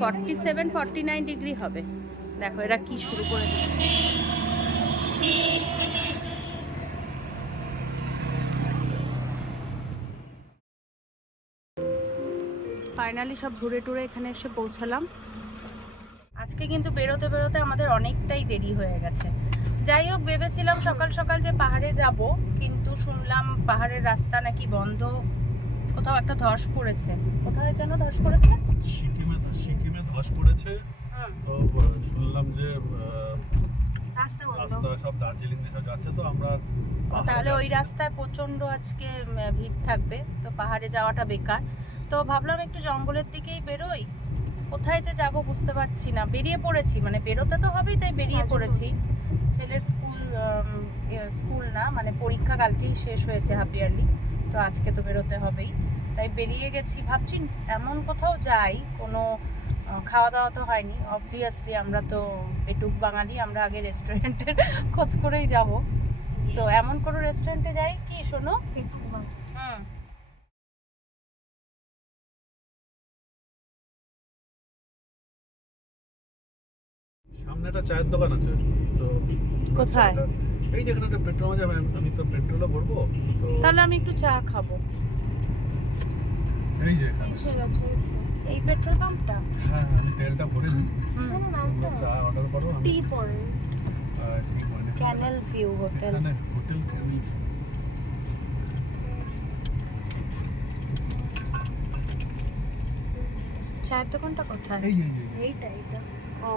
Forty seven forty nine degree হবে। দেখো এরা কি শুরু করে ফাইনালি সব ঘুরে টুরে এখানে এসে পৌঁছালাম। আজকে কিন্তু বেরোতে বেরোতে আমাদের অনেকটাই দেরি হয়ে গেছে। যাই হোক ভেবেছিলাম সকাল সকাল যে পাহাড়ে যাব কিন্তু শুনলাম পাহাড়ের রাস্তা নাকি বন্ধ। কোথাও একটা ধস পড়েছে। কোথায় যেন ধস পড়েছে? সিকিমে সিকিমে ধস পড়েছে। তো শুনলাম যে রাস্তা বন্ধ। রাস্তা সব দার্জিলিং দিয়ে সব যাচ্ছে তো আমরা তাহলে ওই রাস্তায় প্রচণ্ড আজকে ভিড় থাকবে তো পাহাড়ে যাওয়াটা বেকার। তো ভাবলাম একটু জঙ্গলের দিকেই বেরোই। কোথায় যে যাব বুঝতে পারছি না। বেরিয়ে পড়েছি মানে বেরোতে তো হবেই তাই বেরিয়ে পড়েছি। ছেলের স্কুল স্কুল না মানে পরীক্ষা কালকেই শেষ হয়েছে হাফ ইয়ারলি তো আজকে তো বেরোতে হবেই। তাই বেরিয়ে গেছি। ভাবছি এমন কোথাও যাই কোনো খাওয়া দাওয়া তো হয়নি। অবভিয়াসলি আমরা তো পেটুক বাঙালি আমরা আগে রেস্টুরেন্টের খোঁজ করেই যাব। তো এমন কোনো রেস্টুরেন্টে যাই কি শোনো? হুম। সামনে একটা চায়ের দোকান আছে তো কোথায়? এই যেখানে একটা পেট্রোল যাবে আমি তো পেট্রোলও ভরবো তো তাহলে আমি একটু চা খাব। এই যে এসে গেছে এই পেট্রোল পাম্পটা? হ্যাঁ আমি তেলটা ভরে দিই। চা অর্ডার করো tea point. Canal view hotel hotel canal চায়ের দোকানটা কোথায়? এই এই এই, এই এইটা এইটা। ও।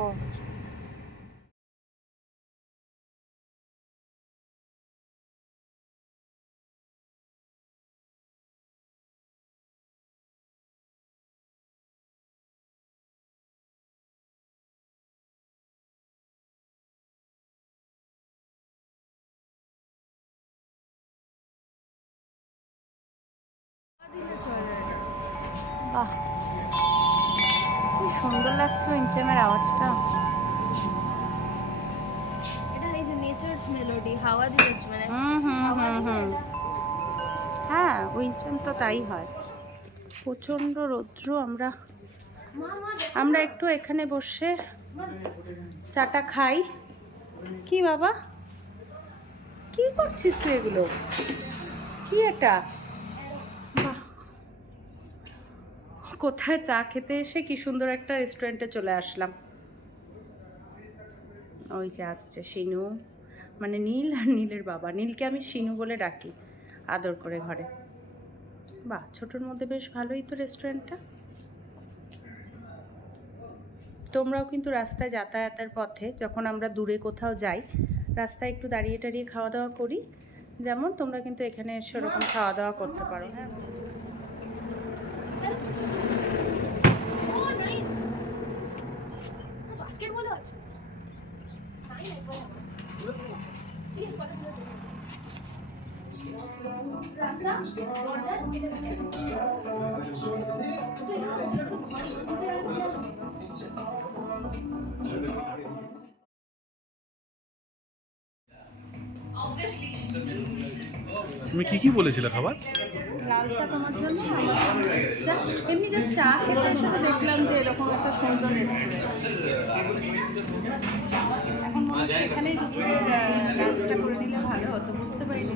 বাহ। কি সুন্দর লাগছে ইনচেমের আওয়াজটা। এটা এই যে নেচারস মেলোডি হাওয়া মানে হ্যাঁ তো তাই হয়। প্রচণ্ড রৌদ্র আমরা। আমরা একটু এখানে বসে চাটা খাই। কি বাবা? কি করছিস তুই এগুলো? কি এটা বাহ কোথায় চা খেতে এসে কি সুন্দর একটা রেস্টুরেন্টে চলে আসলাম। ওই যে আসছে শিনু। মানে নীল আর নীলের বাবা। নীলকে আমি শিনু বলে ডাকি, আদর করে ঘরে। বাহ, ছোটোর মধ্যে বেশ ভালোই তো রেস্টুরেন্টটা তোমরাও কিন্তু রাস্তায় যাতায়াতের পথে, যখন আমরা দূরে কোথাও যাই, রাস্তায় একটু দাঁড়িয়ে টাড়িয়ে খাওয়া দাওয়া করি। যেমন তোমরা কিন্তু এখানে এসে ওরকম খাওয়া দাওয়া করতে পারো হ্যাঁ ও নাই বাস্কেটবলও আছে নাই নাই বলো ঠিক আছে কথা বলে চলে যাচ্ছি। তুমি কি কি বলেছিলে খাবার? লাল চা জন্য চা। এমনি চা তো দেখলাম যে এরকম একটা সুন্দর এখানেই দুপুরের লাঞ্চটা করে নিলে ভালো হতো, বুঝতে পারিনি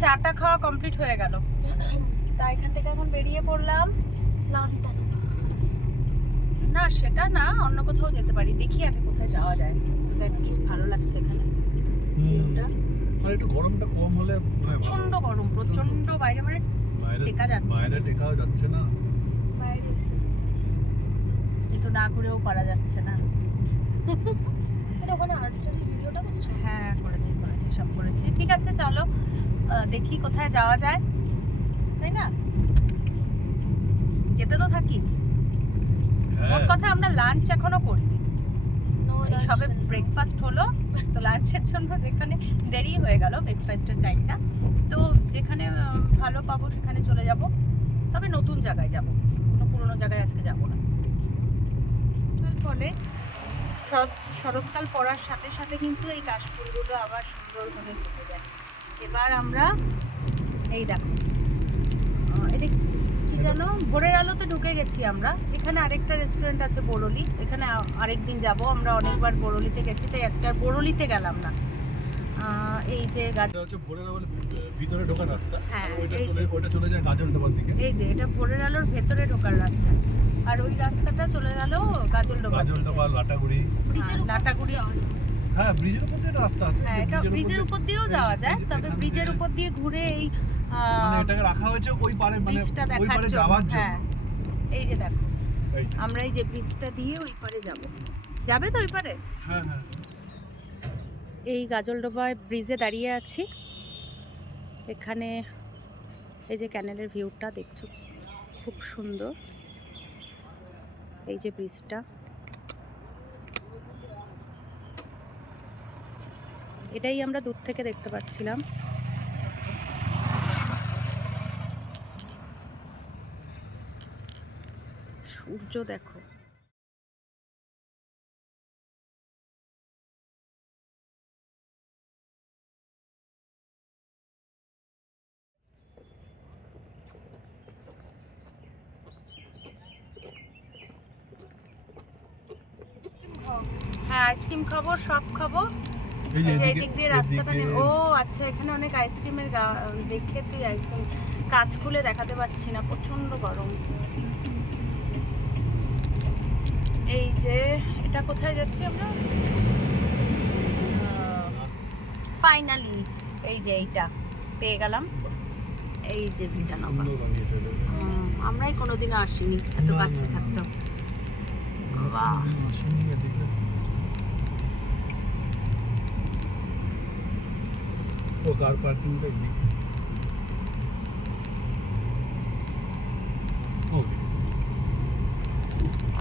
চাটা খাওয়া কমপ্লিট হয়ে গেল। তা এখান থেকে এখন বেরিয়ে পড়লাম। না সেটা না অন্য কোথাও যেতে পারি। দেখি আগে কোথায় যাওয়া যায়। দেখ ভালো লাগছে এখানে। গরম বাইরে মানে যাচ্ছে না। বাইরে কিন্তু না। ঘুরেও পারা যাচ্ছে না। ওখানে ভিডিওটা হ্যাঁ করেছি করেছি সব করেছি। ঠিক আছে চলো। দেখি কোথায় যাওয়া যায়। তাই না? যেতে তো থাকি। হ্যাঁ। মোট কথা আমরা লাঞ্চ এখনও করিনি। সবে ব্রেকফাস্ট হলো। তো লাঞ্চের জন্য যেখানে দেরি হয়ে গেল ব্রেকফাস্টের টাইমটা তো যেখানে ভালো পাবো সেখানে চলে যাব। তবে নতুন জায়গায় যাব। কোনো পুরোনো জায়গায় আজকে যাব না। এর ফলে শরৎ শরৎকাল পড়ার সাথে সাথে কিন্তু এই কাশফুলগুলো আবার সুন্দরভাবে এবার আমরা এই দেখো। এটা কি জানো ভোরের আলোতে ঢুকে গেছি আমরা। এখানে আরেকটা রেস্টুরেন্ট আছে বরলি। এখানে আরেকদিন যাব। আমরা অনেকবার বরলিতে গেছি তাই আজকে আর বরলিতে গেলাম না। এই যে গাছ হচ্ছে ভোরের আলো ভিতরে ঢোকার রাস্তা। হ্যাঁ, এই যে। ওইটা চলে যায় গাজল দিকে। এই যে এটা ভোরের আলোর ভেতরে ঢোকার রাস্তা। আর ওই রাস্তাটা চলে গেল গাজল ডোবার লাটাগুড়ি। লাটাগুড়ি হ্যাঁ ব্রিজের উপর দিয়ে রাস্তা আছে। হ্যাঁ এটা ব্রিজের উপর দিয়েও যাওয়া যায় এই- তবে ব্রিজের উপর দিয়ে ঘুরে এই মানে এটাকে রাখা হয়েছে ওই পারে মানে ওই পারে যাওয়ার জন্য। হ্যাঁ এই যে দেখো আমরা এই যে ব্রিজটা দিয়ে ওই পারে যাব। যাবে তো ওই পারে? হ্যাঁ হ্যাঁ। এই গাজলডোবা ব্রিজে দাঁড়িয়ে আছি। এখানে এই যে ক্যানেলের ভিউটা দেখছ? খুব সুন্দর। এই যে ব্রিজটা এটাই আমরা দূর থেকে দেখতে পাচ্ছিলাম। সূর্য দেখো। হ্যাঁ আইসক্রিম খাব সব খাব। এদিকে- দিয়ে রাস্তাটা নেই ও আচ্ছা এখানে অনেক আইসক্রিমের দেখে তুই আইসক্রিম কাজ খুলে দেখাতে পারছি না প্রচণ্ড গরম। এই যে এটা কোথায় যাচ্ছি আমরা? ফাইনালি এই যে এইটা পেয়ে গেলাম। এই যে ভিটা আমরাই কোনোদিনও আসিনি এত কাছে। থাকতাম। বাহ। ও কার পার্কিংটা এদিকে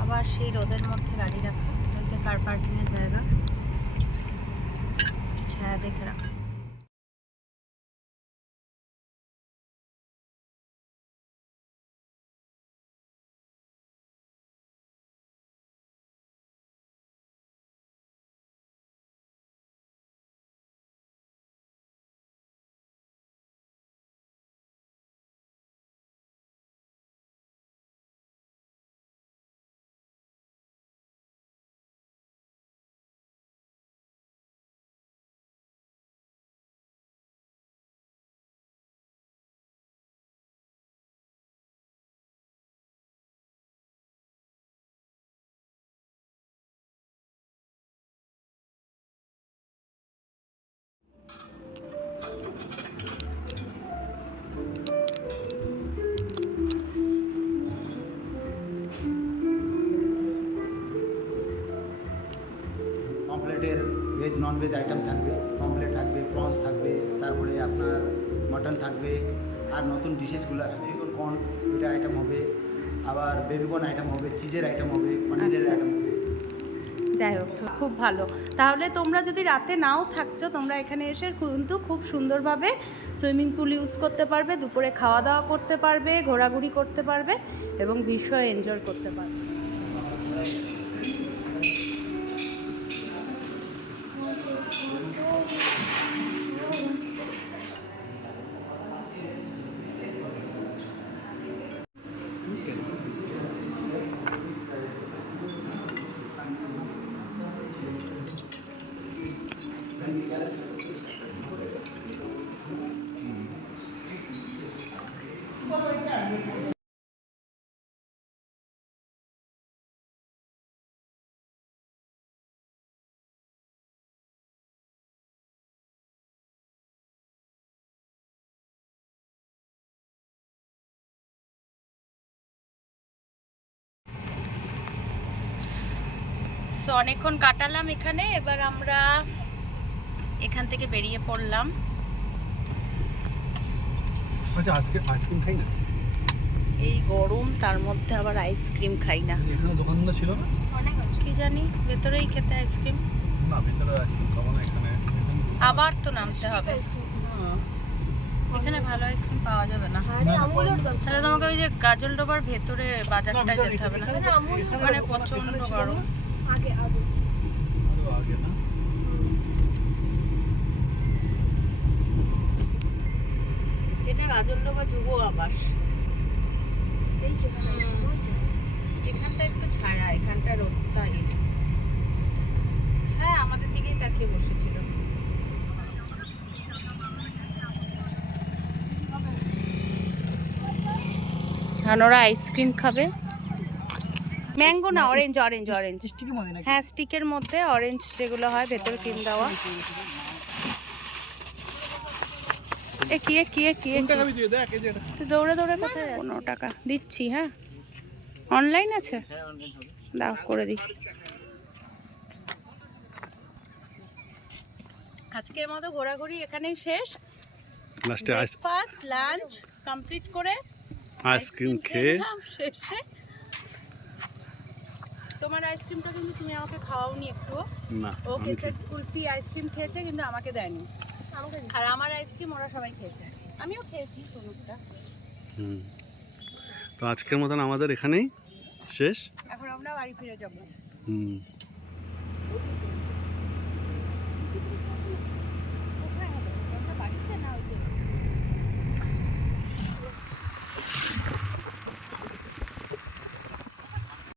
আবার সেই রোদের মধ্যে গাড়ি রাখা, ওই যে কার পার্কিং এর জায়গা। ছায়া দেখে রাখা। ভেজ আইটেম থাকবে পমপ্লেট থাকবে প্রনস থাকবে তারপরে আপনার মটন থাকবে আর নতুন ডিশেসগুলো বেবিকন কর্ন এটা আইটেম হবে আবার বেবিকন আইটেম হবে চিজের আইটেম হবে পনিরের আচ্ছা। আইটেম হবে। যাই হোক খুব ভালো। তাহলে তোমরা যদি রাতে নাও থাকছো তোমরা এখানে এসে কিন্তু খুব সুন্দরভাবে সুইমিং পুল ইউজ করতে পারবে দুপুরে খাওয়া দাওয়া করতে পারবে ঘোরাঘুরি করতে পারবে এবং ভীষণ এনজয় করতে পারবে। সো অনেকক্ষণ কাটালাম এখানে। এবার আমরা এখান থেকে বেরিয়ে পড়লাম। আচ্ছা আজকে আইসক্রিম খাই না? এই গরম তার মধ্যে আবার আইসক্রিম খাই না। এখানে দোকানগুলো ছিল না? অনেক আছে কি জানি ভেতরেই খেতে আইসক্রিম। না ভিতরে আইসক্রিম খাব না এখানে আবার তো নামতে হবে। এখানে ভালো আইসক্রিম পাওয়া যাবে না। আরে আমুলের দরকার তাহলে তোমাকে ওই যে গাজল ডোবার ভেতরে বাজারটা যেতে হবে না। মানে এখানে গরম। আগে আগে। আরও আগে না? এটা গাজল ডোবা যুব আবাস। এই যেখানে। এখানটা একটু ছায়া এখানটা রোদটা। হ্যাঁ আমাদের দিকেই তাকিয়ে বসেছিল। ওরা আইসক্রিম খাবে? ম্যাঙ্গো না অরেঞ্জ অরেঞ্জ অরেঞ্জ হ্যাঁ স্টিকের মধ্যে অরেঞ্জ যেগুলো হয় ভেতরে ক্রিম দেওয়া। এ কি এ কি এ কি এ কোনটা খাবি তুই দেখ এই যে এটা। তুই দৌড়ে দৌড়ে কোথায় পনেরো টাকা। দিচ্ছি হ্যাঁ। অনলাইন আছে? দাও করে দিই। আজকের মতো ঘোরাঘুরি এখানেই শেষ। লাস্টে ব্রেকফাস্ট লাঞ্চ কমপ্লিট করে আইসক্রিম খেয়ে শেষে। তোমার আইসক্রিমটা কিন্তু তুমি আমাকে খাওয়াওনি একটু। না ও কেসের কুলফি আইসক্রিম খেয়েছে কিন্তু আমাকে দেয়নি। আমাকে আর আমার আইসক্রিম ওরা সবাই খেয়েছে। আমিও খেয়েছি সোনুরটা হুম। তো আজকের মতন আমাদের এখানেই শেষ। এখন আমরা বাড়ি ফিরে যাব। হুম।